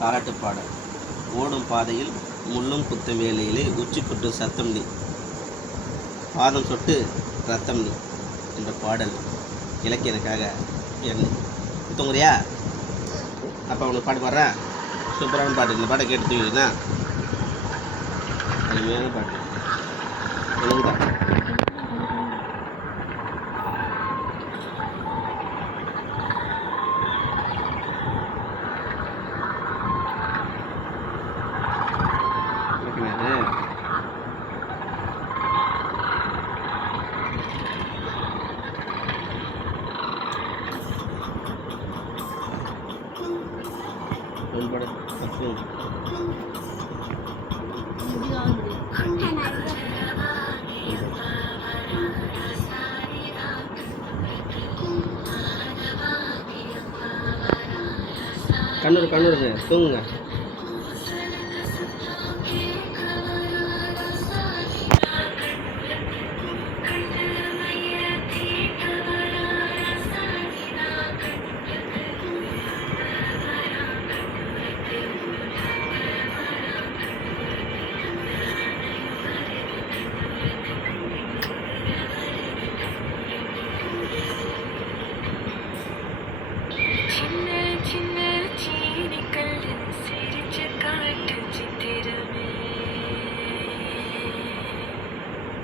தாலாட்டு பாடல் ஓடும் பாதையில் முள்ளும் குத்த வேலையிலே உச்சி குட்டு சத்தம் நீ பாதம் சொட்டு ரத்தம் நீ என்ற பாடல் இலக்கியனுக்காக என் தூங்குறியா? அப்போ அவனுக்கு பாட்டு பாடுறேன். சூப்பரான பாட்டு. இந்த பாட்டை கேட்டு தூங்கினா அருமையான பாட்டு. எனக்கு ஒரு படம் கண்ணூர் தூங்குங்க.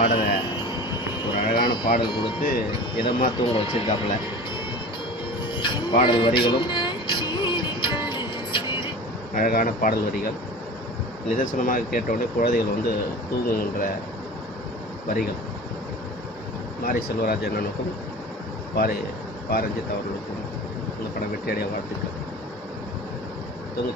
பாடலை ஒரு அழகான பாடல் கொடுத்து இதமாக தூங்க வச்சுருக்காப்புல. பாடல் வரிகளும் அழகான பாடல் வரிகள். நிதர்சனமாக கேட்டவுடனே குழந்தைகள் வந்து தூங்குகின்ற வரிகள். மாரி செல்வராஜ் அண்ணனுக்கும் பாரி பாரஞ்சித் அவர்களுக்கும் இந்த படம் வெற்றியடைய வாழ்த்துக்கள். தூங்கு